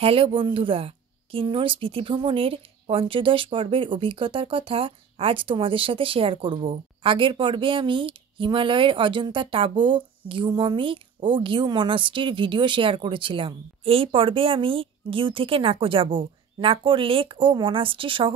Hello বন্ধুরা, কিন্নর স্মৃতি ভ্রমণের পঞ্চদশ পর্বের অভিজ্ঞতার কথা আজ তোমাদের সাথে শেয়ার করব। আগের পর্বে আমি হিমালয়ের অজন্তা টাবো, গিউমমি ও গিউ মনাস্ট্রির ভিডিও শেয়ার করেছিলাম। এই পর্বে আমি গিউ থেকে নাকো যাব। নাকোর লেক ও মনাস্ট্রি সহ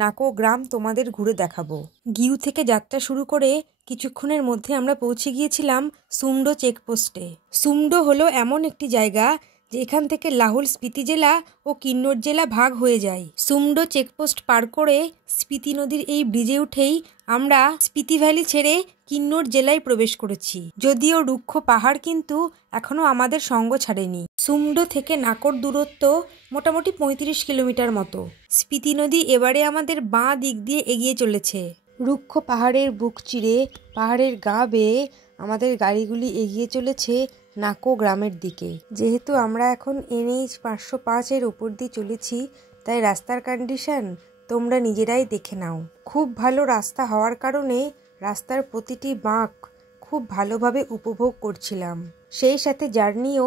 নাকো গ্রাম তোমাদের ঘুরে দেখাবো। গিউ থেকে যাত্রা শুরু করে কিছুক্ষণের মধ্যে আমরা পৌঁছে গিয়েছিলাম সুমডো চেকপোস্টে। সুমডো হলো এমন একটি জায়গা যেখান থেকে লাহুল স্পিতি জেলা ও কিন্নর জেলা ভাগ হয়ে যায়। সুমডো চেকপোস্ট পার করে স্পিতি নদীর এই ব্রিজে উঠেই আমরা স্পিতি ভ্যালি ছেড়ে কিন্নর জেলায় প্রবেশ করেছি। যদিও রুক্ষ পাহাড় কিন্তু এখনো আমাদের সঙ্গ ছাড়েনি। সুমডো থেকে নাকোর দূরত্ব মোটামুটি 35 কিলোমিটার মতো। স্পিতি নদী এবারে আমাদের বাঁ দিক দিয়ে এগিয়ে চলেছে। রুক্ষ পাহাড়ের বুক চিরে পাহাড়ের গা বেয়ে আমাদের গাড়িগুলি এগিয়ে চলেছে নাকো গ্রামের দিকে। যেহেতু আমরা এখন NH 505-এর উপর দিয়ে চলেছি, তাই রাস্তার কন্ডিশন তোমরা নিজেরাই দেখে নাও। খুব ভালো রাস্তা হওয়ার কারণে রাস্তার প্রতিটি বাঁক খুব ভালোভাবে উপভোগ করছিলাম। সেই সাথে জার্নিও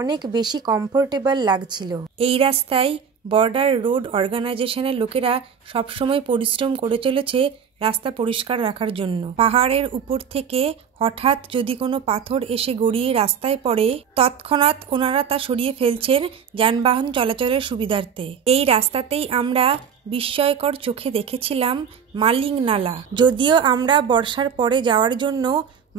অনেক বেশি কমফোর্টেবল লাগছিল। এই রাস্তায় বর্ডার রোড অর্গানাইজেশনের লোকেরা সবসময় পরিশ্রম করে চলেছে রাস্তা পরিষ্কার রাখার জন্য। পাহাড়ের উপর থেকে হঠাৎ যদি কোনো পাথর এসে গড়িয়ে রাস্তায় পড়ে, তৎক্ষণাৎ ওনারা তা সরিয়ে ফেলছেন যানবাহন চলাচলের সুবিধার্থে। এই রাস্তাতেই আমরা বিস্ময়কর চোখে দেখেছিলাম মালিং নালা। যদিও আমরা বর্ষার পরে যাওয়ার জন্য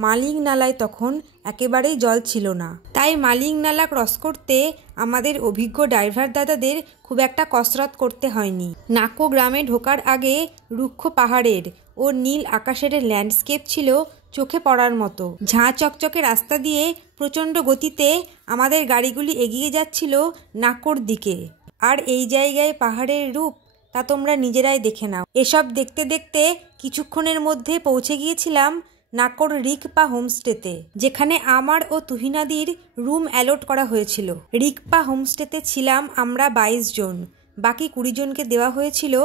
মালিং নালায় তখন একেবারেই জল ছিল না, তাই মালিং নালা ক্রস করতে আমাদের অভিজ্ঞ ড্রাইভার দাদাদের খুব একটা কসরত করতে হয়নি। নাকো গ্রামে ঢোকার আগে রুক্ষ পাহাড়ের ও নীল আকাশের ল্যান্ডস্কেপ ছিল চোখে পড়ার মতো। ঝাঁ চকচকে রাস্তা দিয়ে প্রচণ্ড গতিতে আমাদের গাড়িগুলি এগিয়ে যাচ্ছিল নাকোর দিকে। আর এই জায়গায় পাহাড়ের রূপ তা তোমরা নিজেরাই দেখে নাও। এসব দেখতে দেখতে কিছুক্ষণের মধ্যে পৌঁছে গিয়েছিলাম নাকোর রিকপা হোমস্টেতে, যেখানে আমার ও তুহিনাদির রুম অ্যালট করা হয়েছিল। রিকপা হোমস্টেতে ছিলাম আমরা 22 জন, বাকি 20 জনকে দেওয়া হয়েছিল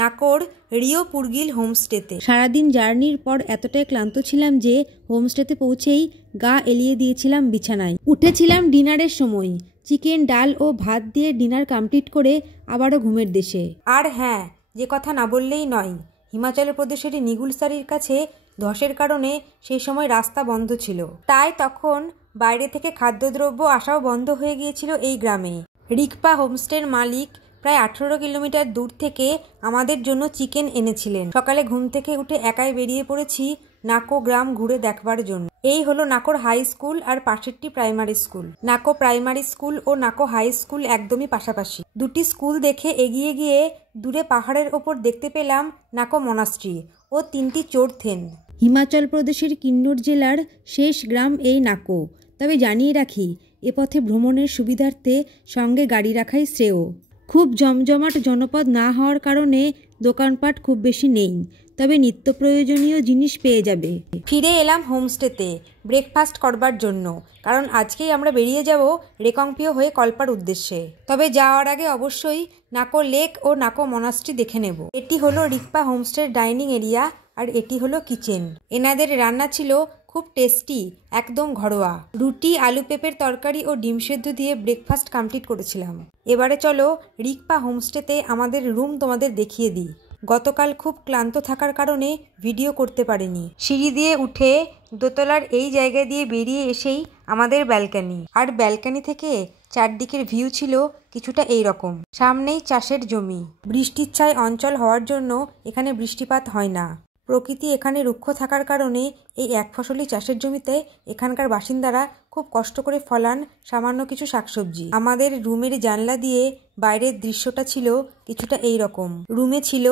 নাকোর রিও পুরগিল হোমস্টেতে। সারাদিন জার্নির পর এতটাই ক্লান্ত ছিলাম যে হোমস্টেতে পৌঁছেই গা এলিয়ে দিয়েছিলাম বিছানায়। উঠেছিলাম ডিনারের সময়। চিকেন, ডাল ও ভাত দিয়ে ডিনার কমপ্লিট করে আবারও ঘুমের দেশে। আর হ্যাঁ, যে কথা না বললেই নয়, হিমাচল প্রদেশের নিগুলসারির কাছে ধসের কারণে সেই সময় রাস্তা বন্ধ ছিল, তাই তখন বাইরে থেকে খাদ্যদ্রব্য আসাও বন্ধ হয়ে গিয়েছিল এই গ্রামে। রিকপা হোমস্টের মালিক প্রায় 18 কিলোমিটার দূর থেকে আমাদের জন্য চিকেন এনেছিলেন। সকালে ঘুম থেকে উঠে একাই বেরিয়ে পড়েছি নাকো গ্রাম ঘুরে দেখবার জন্য। এই হলো নাকোর হাই স্কুল আর পাশেরটি প্রাইমারি স্কুল। নাকো প্রাইমারি স্কুল ও নাকো হাই স্কুল একদমই পাশাপাশি। দুটি স্কুল দেখে এগিয়ে গিয়ে দূরে পাহাড়ের ওপর দেখতে পেলাম নাকো মনাস্ট্রি ও 3টি চোরথেন। হিমাচল প্রদেশের কিন্নর জেলার শেষ গ্রাম এই নাকো। তবে জানিয়ে রাখি, এ পথে ভ্রমণের সুবিধার্থে সঙ্গে গাড়ি রাখাই শ্রেয়। খুব জমজমাট জনপদ না হওয়ার কারণে দোকানপাট খুব বেশি নেই, তবে নিত্য প্রয়োজনীয় জিনিস পেয়ে যাবে। ফিরে এলাম হোমস্টেতে ব্রেকফাস্ট করবার জন্য, কারণ আজকেই আমরা বেরিয়ে যাব রেকংপিও হয়ে কল্পার উদ্দেশ্যে। তবে যাওয়ার আগে অবশ্যই নাকো লেক ও নাকো মনাস্ট্রি দেখে নেব। এটি হলো রিকপা হোমস্টের ডাইনিং এরিয়া আর এটি হলো কিচেন। এনাদের রান্না ছিল খুব টেস্টি, একদম ঘরোয়া। রুটি, আলু পেঁপের তরকারি ও ডিম সেদ্ধ দিয়ে ব্রেকফাস্ট কমপ্লিট করেছিলাম। এবারে চলো রিকপা হোমস্টেতে আমাদের রুম তোমাদের দেখিয়ে দিই। গতকাল খুব ক্লান্ত থাকার কারণে ভিডিও করতে পারিনি। সিঁড়ি দিয়ে উঠে দোতলার এই জায়গা দিয়ে বেরিয়ে এসেই আমাদের ব্যালকানি, আর ব্যালকানি থেকে চারদিকের ভিউ ছিল কিছুটা এই রকম। সামনেই চাষের জমি। বৃষ্টিচ্ছায় অঞ্চল হওয়ার জন্য এখানে বৃষ্টিপাত হয় না। প্রকৃতি এখানে রুক্ষ থাকার কারণে এই এক ফসলি চাষের জমিতে এখানকার বাসিন্দারা খুব কষ্ট করে ফলান সামান্য কিছু শাকসবজি। আমাদের রুমের জানলা দিয়ে বাইরের দৃশ্যটা ছিল কিছুটা এই রকম। রুমে ছিল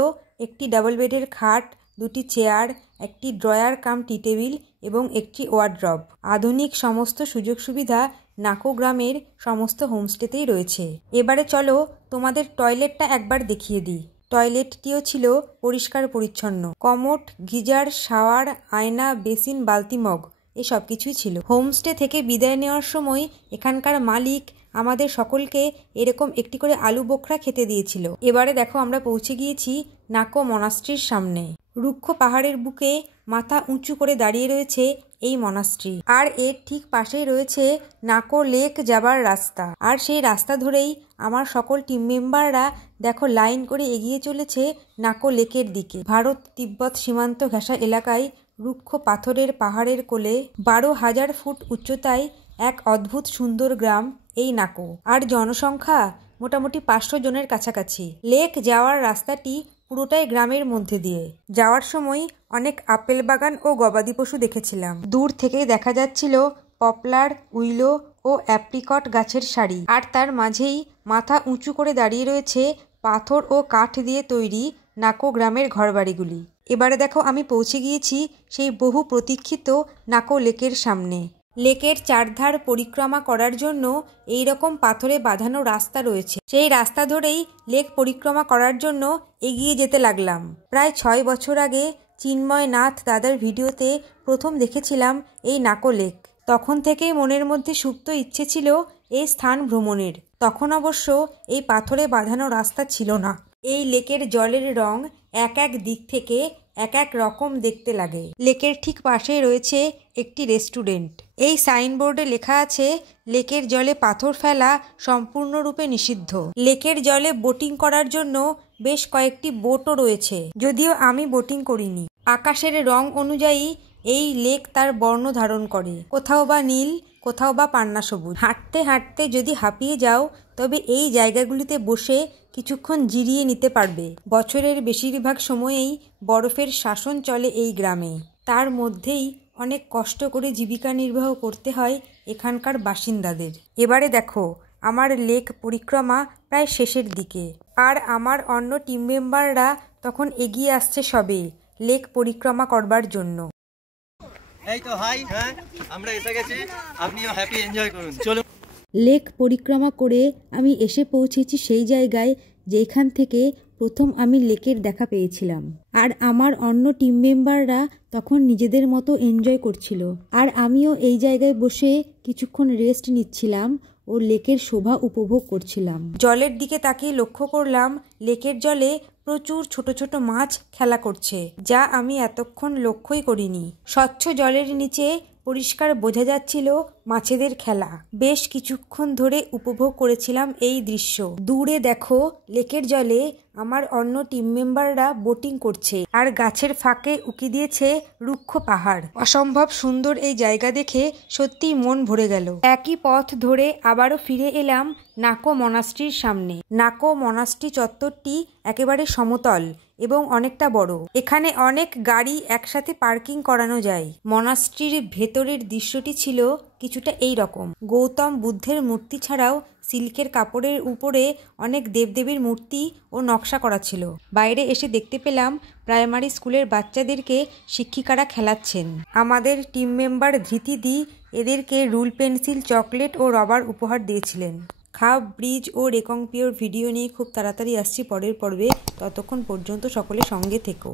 একটি ডাবল বেডের খাট, 2টি চেয়ার, একটি ড্রয়ার কাম টি টেবিল এবং একটি ওয়ার্ড্রব। আধুনিক সমস্ত সুযোগ সুবিধা নাকো গ্রামের সমস্ত হোমস্টেতেই রয়েছে। এবারে চলো তোমাদের টয়লেটটা একবার দেখিয়ে দিই। টয়লেটটিও ছিল পরিষ্কার পরিচ্ছন্ন। কমোড, গিজার, শাওয়ার, আয়না, বেসিন, বালতি, মগ এসব কিছুই ছিল। হোমস্টে থেকে বিদায় নেওয়ার সময় এখানকার মালিক আমাদের সকলকে এরকম একটি করে আলু বোখরা খেতে দিয়েছিল। এবারে দেখো আমরা পৌঁছে গিয়েছি নাকো মনাস্ট্রির সামনে। রুক্ষ পাহাড়ের বুকে মাথা উঁচু করে দাঁড়িয়ে রয়েছে এই মনাস্ট্রি। আর এর ঠিক পাশেই রয়েছে নাকো লেক যাবার রাস্তা। আর সেই রাস্তা ধরেই আমার সকল টিম মেম্বাররা দেখো লাইন করে এগিয়ে চলেছে নাকো লেকের দিকে। ভারত তিব্বত সীমান্ত ঘেঁষা এলাকায় রুক্ষ পাথরের পাহাড়ের কোলে 12,000 ফুট উচ্চতায় এক অদ্ভুত সুন্দর গ্রাম এই নাকো। আর জনসংখ্যা মোটামুটি 500 জনের কাছাকাছি। লেক যাওয়ার রাস্তাটি পুরোটাই গ্রামের মধ্যে দিয়ে। যাওয়ার সময় অনেক আপেল বাগান ও গবাদি পশু দেখেছিলাম। দূর থেকেই দেখা যাচ্ছিল পপলার, উইলো ও অ্যাপ্রিকট গাছের সারি। আর তার মাঝেই মাথা উঁচু করে দাঁড়িয়ে রয়েছে পাথর ও কাঠ দিয়ে তৈরি নাকো গ্রামের ঘরবাড়িগুলি। এবারে দেখো আমি পৌঁছে গিয়েছি সেই বহু প্রতীক্ষিত নাকো লেকের সামনে। লেকের চারধার পরিক্রমা করার জন্য এই রকম পাথরে বাঁধানো রাস্তা রয়েছে। সেই রাস্তা ধরেই লেক পরিক্রমা করার জন্য এগিয়ে যেতে লাগলাম। প্রায় 6 বছর আগে চিন্ময় নাথ দাদার ভিডিওতে প্রথম দেখেছিলাম এই নাকো লেক। তখন থেকেই মনের মধ্যে সুপ্ত ইচ্ছে ছিল এই স্থান ভ্রমণের। তখন অবশ্য এই পাথরে বাঁধানো রাস্তা ছিল না। এই লেকের জলের রং এক এক দিক থেকে এক এক রকম দেখতে লাগে। লেকের ঠিক পাশেই রয়েছে একটি রেস্টুরেন্ট। এই সাইনবোর্ডে লেখা আছে লেকের জলে পাথর ফেলা সম্পূর্ণরূপে নিষিদ্ধ। লেকের জলে বোটিং করার জন্য বেশ কয়েকটি বোটও রয়েছে, যদিও আমি বোটিং করিনি। আকাশের রং অনুযায়ী এই লেক তার বর্ণ ধারণ করে, কোথাও বা নীল, কোথাও বা পান্না সবুজ। হাঁটতে হাঁটতে যদি হাঁপিয়ে যাও তবে এই জায়গাগুলিতে বসে কিছুক্ষণ জিরিয়ে নিতে পারবে। বছরের বেশিরভাগ সময়েই বরফের শাসন চলে এই গ্রামে। তার মধ্যেই অনেক কষ্ট করে জীবিকা নির্বাহ করতে হয় এখানকার বাসিন্দাদের। এবারে দেখো আমার লেক পরিক্রমা প্রায় শেষের দিকে। আর আমার অন্য টিম মেম্বাররা তখন এগিয়ে আসছে সবে লেক পরিক্রমা করবার জন্য। এই তো হাই, হ্যাঁ আমরা এসে গেছি, আপনিও হ্যাপি এনজয় করুন। চলুন। লেক পরিক্রমা করে আমি এসে পৌঁছেছি সেই জায়গায় যেখান থেকে প্রথম আমি লেকের দেখা পেয়েছিলাম। আর আমার অন্য টিম মেম্বাররা তখন নিজেদের মতো এনজয় করছিল। আর আমিও এই জায়গায় বসে কিছুক্ষণ রেস্ট নিচ্ছিলাম ও লেকের শোভা উপভোগ করছিলাম। জলের দিকে তাকিয়ে লক্ষ্য করলাম লেকের জলে প্রচুর ছোট ছোট মাছ খেলা করছে, যা আমি এতক্ষণ লক্ষ্যই করিনি। স্বচ্ছ জলের নিচে পরিষ্কার বোঝা যাচ্ছিল মাছেদের খেলা। বেশ কিছুক্ষণ ধরে উপভোগ করেছিলাম এই দৃশ্য। দূরে দেখো লেকের জলে আমার অন্য টিম মেম্বাররা বোটিং করছে, আর গাছের ফাঁকে উকি দিয়েছে রুক্ষ পাহাড়। অসম্ভব সুন্দর এই জায়গা দেখে সত্যিই মন ভরে গেল। একই পথ ধরে আবারও ফিরে এলাম নাকো মনাস্ট্রির সামনে। নাকো মনাস্ট্রি চত্বরটি একেবারে সমতল এবং অনেকটা বড়। এখানে অনেক গাড়ি একসাথে পার্কিং করানো যায়। মনাস্ট্রির ভেতরের দৃশ্যটি ছিল কিছুটা এই রকম। গৌতম বুদ্ধের মূর্তি ছাড়াও সিল্কের কাপড়ের উপরে অনেক দেবদেবীর মূর্তি ও নকশা করা ছিল। বাইরে এসে দেখতে পেলাম প্রাইমারি স্কুলের বাচ্চাদেরকে শিক্ষিকারা খেলাচ্ছেন। আমাদের টিম মেম্বার ধৃতিদি এদেরকে রুল পেন্সিল, চকলেট ও রবার উপহার দিয়েছিলেন। খাব ব্রিজ ও রেকংপিওর ভিডিও নিয়ে খুব তাড়াতাড়ি আসছি পরের পর্বে। ততক্ষণ পর্যন্ত সকলে সঙ্গে থেকো।